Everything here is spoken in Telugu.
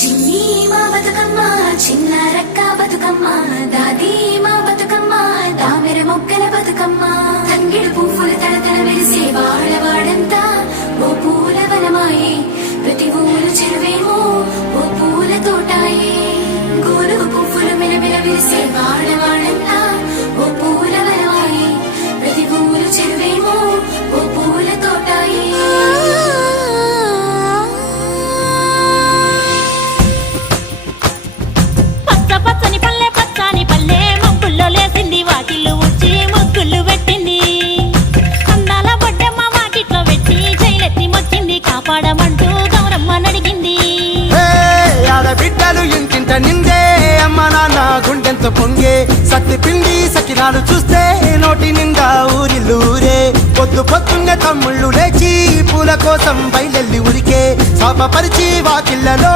చిన్ని మా బతుకమ్మ చిన్న రక్క బతుకమ్మ దాది మా బతుకమ్మ దామెర మొగ్గల బతుకమ్మ తంగిడు పువ్వులు తడతడ మెరిసే వాడవాడంతా ఓ పూల వనమాయే ప్రతి ఊరు చెరువేమో ఓ పూల తోటాయే గోరుగు పువ్వులు మెలమెల విరిసే వాడవాడంతా ఓ పూల వనమాయే ప్రతి ఊరు చెరువేమో ఓ పూల తోటాయే పచ్చని పల్లె పచ్చని పల్లె మబ్బుల్లో లేసింది వాకిళ్ళు ఉచ్చి ముగ్గులు పెట్టింది అందాల బొడ్డమ్మ వాకిట్లో పెట్టి జైలెత్తి మొచ్చింది కాపాడమంటూ గౌరమ్మ నడిగింది ఆడబిడ్డలు ఇంటింట నిందే అమ్మ నాన్న గుండెంత పొంగే సత్తి పిండి సకినాలు చూస్తే నోటి నిండా ఊరిల్లూరే పొద్దు పొద్దున్నే తమ్ముళ్ళు లేచి పూల కోసం బయలెల్లి ఉరికే శాపపరిచి వాకిళ్ళలో